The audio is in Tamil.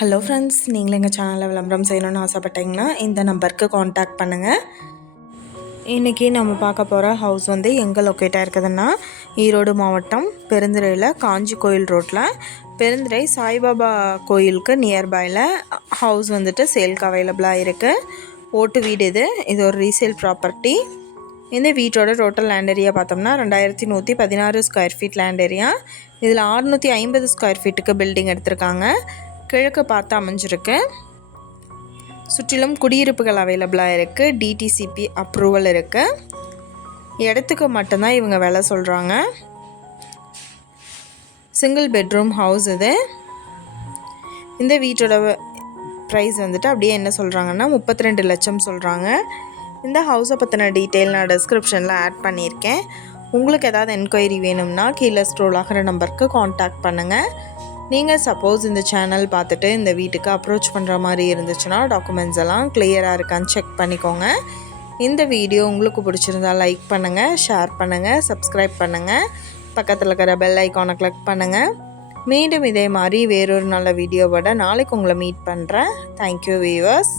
ஹலோ ஃப்ரெண்ட்ஸ், நீங்களும் எங்கள் சேனலில் விளம்பரம் செய்யணும்னு ஆசைப்பட்டீங்கன்னா இந்த நம்பருக்கு காண்டாக்ட் பண்ணுங்கள். இன்றைக்கி நம்ம பார்க்க போகிற ஹவுஸ் வந்து எங்கே லொக்கேட்டாக இருக்குதுன்னா ஈரோடு மாவட்டம் பெருந்துறையில் காஞ்சி கோயில் ரோட்டில் பெருந்துறை சாய்பாபா கோயிலுக்கு நியர்பையில் ஹவுஸ் வந்துட்டு சேல்க்கு அவைலபிளாக இருக்குது. ஓட்டு வீடு இது ஒரு ரீசேல் ப்ராப்பர்ட்டி. இந்த வீட்டோட டோட்டல் லேண்ட் ஏரியா பார்த்தோம்னா 2116 ஸ்கொயர் ஃபீட் லேண்ட் ஏரியா. இதில் 650 ஸ்கொயர் ஃபீட்டுக்கு பில்டிங் எடுத்திருக்காங்க. கிழக்கு பார்த்து அமைஞ்சிருக்கு. சுற்றிலும் குடியிருப்புகள் அவைலபிளாக இருக்குது. டிடிசிபி அப்ரூவல் இருக்குது. இடத்துக்கு மட்டும்தான் இவங்க விலை சொல்கிறாங்க. சிங்கிள் பெட்ரூம் ஹவுஸ் இது. இந்த வீட்டோட ப்ரைஸ் வந்துட்டு அப்படியே என்ன சொல்கிறாங்கன்னா 32 லட்சம் சொல்கிறாங்க. இந்த ஹவுஸை பற்றின டீட்டெயில் நான் டிஸ்கிரிப்ஷனில் ஆட் பண்ணியிருக்கேன். உங்களுக்கு ஏதாவது என்கொயரி வேணும்னா கீழே ஸ்க்ரோல் ஆகிற நம்பருக்கு காண்டாக்ட் பண்ணுங்கள். நீங்கள் சப்போஸ் இந்த சேனல் பார்த்துட்டு இந்த வீட்டுக்கு அப்ரோச் பண்ணுற மாதிரி இருந்துச்சுன்னா டாக்குமெண்ட்ஸ் எல்லாம் கிளியராக இருக்கான்னு செக் பண்ணிக்கோங்க. இந்த வீடியோ உங்களுக்கு பிடிச்சிருந்தால் லைக் பண்ணுங்கள், ஷேர் பண்ணுங்கள், சப்ஸ்கிரைப் பண்ணுங்கள். பக்கத்தில் இருக்கிற பெல் ஐக்கானை கிளிக் பண்ணுங்கள். மீண்டும் இதே மாதிரி வேறொரு நல்ல வீடியோவோட நாளைக்கு உங்களை மீட் பண்ணுறேன். Thank you viewers.